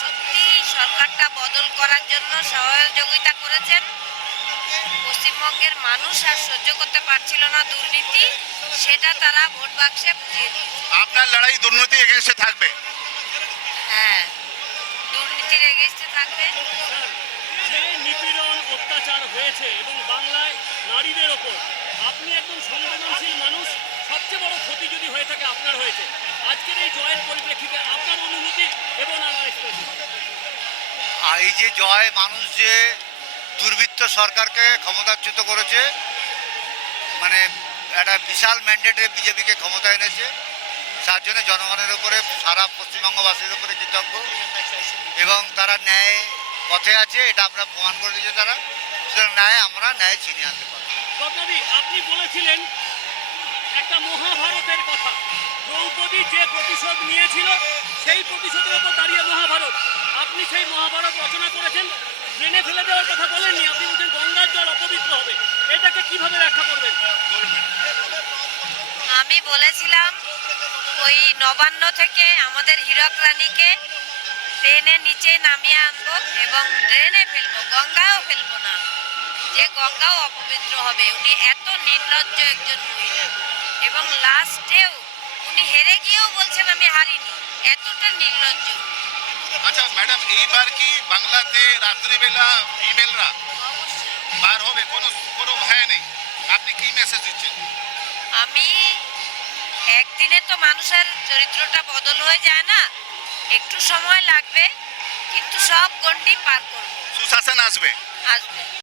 সত্যি সরকারটা বদল করার জন্য সহযোগিতা করেছেন। পশ্চিমবঙ্গের মানুষ আর সহ্য করতে পারছিল না দুর্নীতি, সেটা তারা ভোট বাক্সে বুঝিয়ে দিয়েছে। আপনার লড়াই দুর্নীতি এগেনস্টে থাকবে। হ্যাঁ, দুর্নীতির এগেইনস্টে থাকবে। যে নিপীড়ন অত্যাচার হয়েছে এবং বাংলায় নারীদের ওপর, আপনি একদম সংবেদনশীল মানুষ, সবচেয়ে বড় ক্ষতি যদি হয়ে থাকে আপনার হয়েছে। আজকের এই জয়ের পরিপ্রেক্ষিতে আপনার অনুভূতি এবং আমার এক্সপ্রেশন। এই যে জয়, মানুষ যে দুর্বৃত্ত সরকারকে ক্ষমতাচ্যুত করেছে, মানে একটা বিশাল ম্যান্ডেটে বিজেপিকে ক্ষমতা এনেছে, তার জন্য জনগণের উপরে, সারা পশ্চিমবঙ্গবাসীর উপরে কৃতজ্ঞ এবং তারা ন্যায় পথে আছে, এটা আমরা প্রমাণ করে দিয়েছে তারা। সুতরাং আমরা ন্যায় ছিনিয়ে আনতে পারি। রত্নাদি, আপনি বলেছিলেন একটা মহাভারতের কথা, দ্রৌপদী যে প্রতিশোধ নিয়েছিল সেই প্রতিশোধের উপর দাঁড়িয়ে মহাভারত। আপনি সেই মহাভারত রচনা করেছেন, ট্রেনে ফেলে দেওয়ার কথা বলেননি। আপনি বলছেন গঙ্গার জল অপবিত্র হবে, এটাকে কিভাবে ব্যাখ্যা করবেন? আমি বলেছিলাম ওই নবান্ন থেকে আমাদের হীরক রানীকে ট্রেনের নিচে নামিয়ে আনবো এবং ট্রেনে ফেলবো, গঙ্গাও ফেলবো না, যে গঙ্গাও অপবিত্র হবে। উনি এত নির্লজ্জ একজন মহিলা এবং লাস্টেও উনি হেরে গিয়েও বলছেন আমি হারিনি, এতটা নির্লজ্জ। আচ্ছা ম্যাডাম, এইবার কি বাংলাতে রাত্রিবেলা ফিমেলরা বার হবে? কোনো ভয় নেই? আপনি কি মেসেজ দিচ্ছেন? আমি একদিনে তো মানুষের চরিত্রটা বদল হয়ে যায় না, একটু সময় লাগবে, কিন্তু সব গণ্ডি পার করবো, সুশাসন আসবে। আসবে।